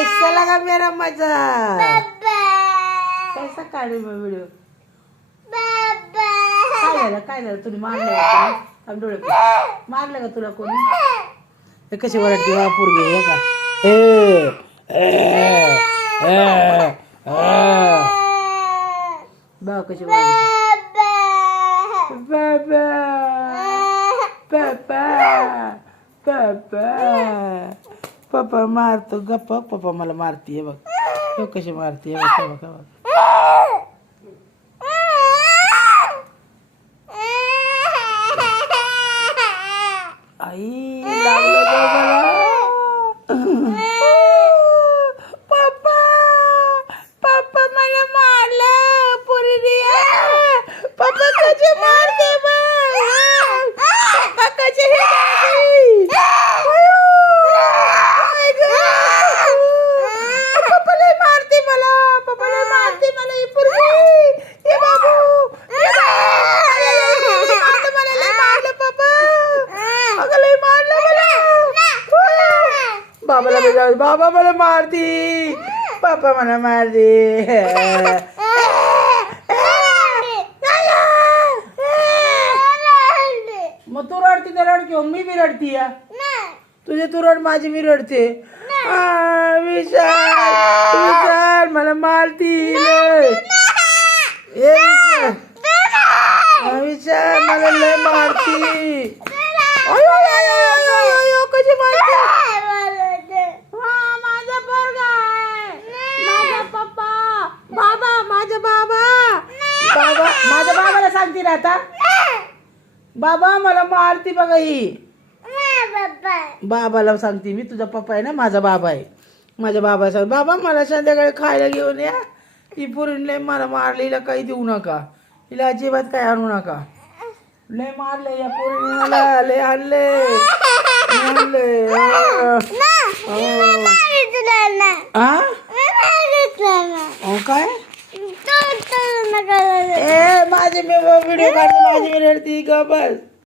कैसा लगा मेरा मजा? कैसा काढू मग व्हिडिओ? काय झालं तुला मारलं का? डोळे मारलं का तुला कोणी? हे कशी वरडते वा पोरगी हे का? बा कशी वरडते. बाबा पप्पा पप्पा पप्पा मारतो गप्पा. पप्पा मला मारतीये बघ. तो कशी मारतीये बघ बघ बघ. आई लागलं गं मला. पप्पा पप्पा मला मारलं पोरीने. पप्पा कसे मारते बघ. पप्पा कसे हे मारते. पप्पा लय मारते मला. पप्पा लय मारते मला ही पोरगी. ये बाबू मला लय मारलं पप्पा. अगं लय मारलं मला. बाबाला लय जाऊ. बाबा मला मारती. पप्पा मला मारते. मग तू रडती तर रड किंवा मी बी रडती या. तुझे तू रड माझी मी रडते. विशाल मला मारती. विशाल मला लय मारती. कशी मारते. माझा पोरगा आहे. माझा पप्पा बाबा माझा बाबा बाबा माझ्या बाबाला सांगते ना आता. बाबा मला मारती बघा ही. बाबाला सांगते मी तुझा पप्पा आहे ना माझा बाबा आहे. माझ्या बाबा सांग बाबा मला संध्याकाळी खायला घेऊन या. ही पोरीने मला मारली. हिला काही देऊ नका. हिला अजिबात काय आणू नका. लय मारले या पोरीने मला. लय आणले काय माझे मी व्हिडिओ काढते. माझी मी रडती का बस.